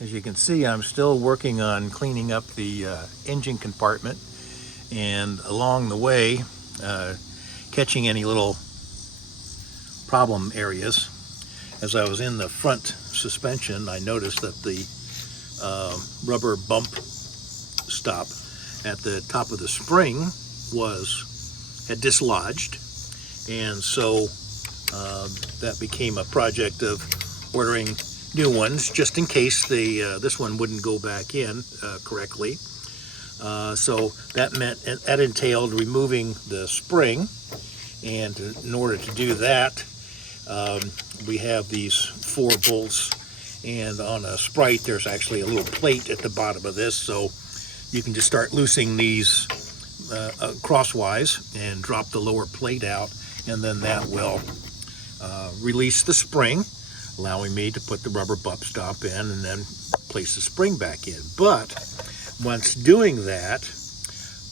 As you can see, I'm still working on cleaning up the engine compartment, and along the way catching any little problem areas. As I was in the front suspension, I noticed that the rubber bump stop at the top of the spring had dislodged, and so that became a project of ordering new ones just in case this one wouldn't go back in correctly. So that entailed removing the spring, and in order to do that, we have these 4 bolts, and on a Sprite there's actually a little plate at the bottom of this, so you can just start loosening these crosswise and drop the lower plate out, and then that will release the spring, allowing me to put the rubber bump stop in and then place the spring back in. But once doing that,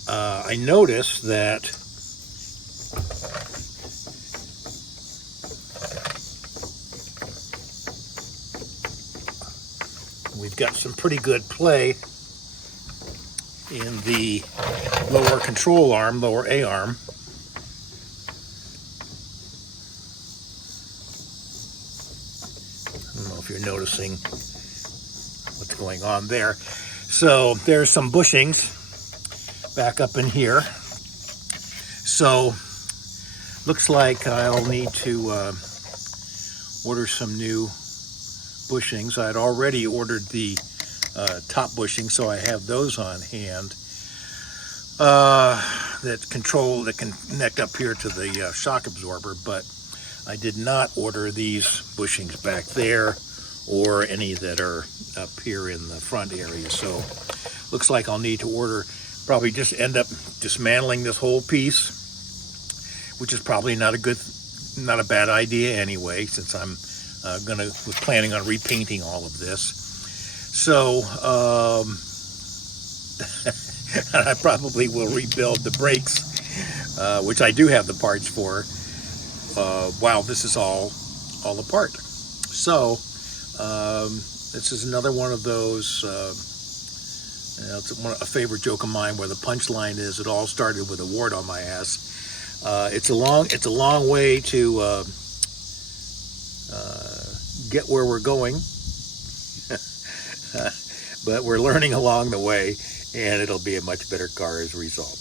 I noticed that we've got some pretty good play in the lower control arm, lower A arm. I don't know if you're noticing what's going on there. So there's some bushings back up in here. So looks like I'll need to order some new bushings. I'd already ordered the top bushings, so I have those on hand that connect up here to the shock absorber, but I did not order these bushings back there or any that are up here in the front area. So looks like I'll need to probably just end up dismantling this whole piece, which is probably not a bad idea anyway, since I'm was planning on repainting all of this. So I probably will rebuild the brakes, which I do have the parts for, while this is all apart. So this is another one of those, it's a favorite joke of mine, where the punchline is, it all started with a wart on my ass. It's a long way to get where we're going, but we're learning along the way, and it'll be a much better car as a result.